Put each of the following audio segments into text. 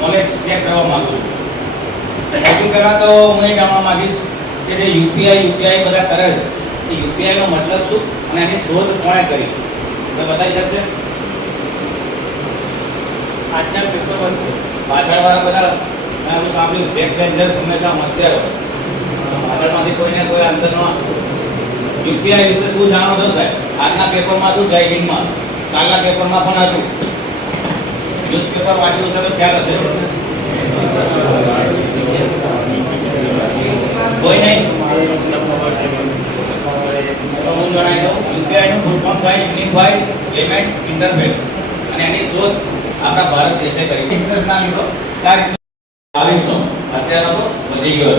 Knowledge check કરવા માંગુ છું. સૌથી પહેલાં તો હું એ જાણવા માંગીશ કે જે યુપીઆઈ બધા કરે છે એ યુપીઆઈનો મતલબ શું અને એની શોધ કોણે કરી તમે બતાવી શકશે? આજના પેપર વચ્ચે પાછળવાળા બધા મેં એવું સાંભળ્યું બેક બેન્ચર્સ હંમેશા હોશિયાર હોય. પાછળમાંથી કોઈને કોઈ આન્સર ન આપે. યુપીઆઈ વિશે શું જાણો છો સાહેબ? આજના પેપરમાં હતું, જય હિન્દમાં, કાલના પેપરમાં પણ હતું. ન્યૂઝપેપર વાંચ્યું હશે તો ખ્યાલ હશે. કોઈ નહીં તો હું જણાવી દઉં. યુપીઆઈનું ફૂલ ફોર્મ થાય યુનિફાઈડ પેમેન્ટ ઇન્ટરફેસ અને એની શોધ આપણા ભારત દેશે કરી છે. ઇન્ટરેસ્ટ ના લીધો ત્યારે 22નો અત્યારે તો વધી ગયો.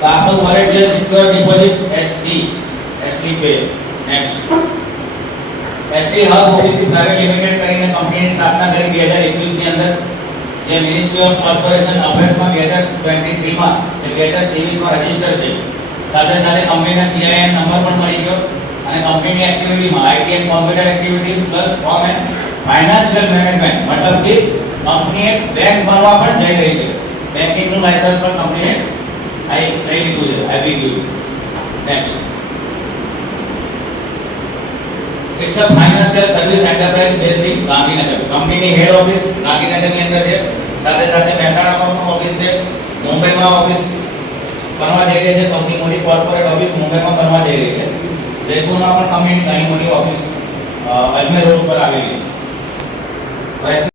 તો આપણું વોલેટ છે secure deposit SD pay. Next SD hub office private limited કરીને કંપનીની સ્થાપના કરી 2021 ની અંદર, જે મિનિસ્ટ્રી ઓફ કોર્પોરેશન અફેર્સમાં 2023 માં 2023 માં રજીસ્ટર થઈ. સાથે સાથે કંપનીના સીઆઈએન નંબર પણ મળી ગયો અને કંપનીની એક્ટિવિટીમાં IT and computer activities plus form and financial management, મતલબ કે કંપની એક બેંક બનવા પણ જઈ રહી છે. બેંકિંગનું લાયસન્સ પણ કંપનીએ લઈ લીધું છે, આપી ગયું. Next it's a financial service enterprise base in Gandhinagar. કંપનીની હેડ ઓફિસ ગાંધીનગરની અંદર છે. સાથે સાથે મહેસાણામાં પણ ઓફિસ છે. મુંબઈમાં ઓફિસ બનવા જઈ રહી છે. સૌથી મોટી કોર્પોરેટ ઓફિસ મુંબઈમાં બનવા જઈ રહી છે. જયપુરમાં પણ કંપનીની ઘણી મોટી ઓફિસ અજમેર રોડ પર આવેલી છે.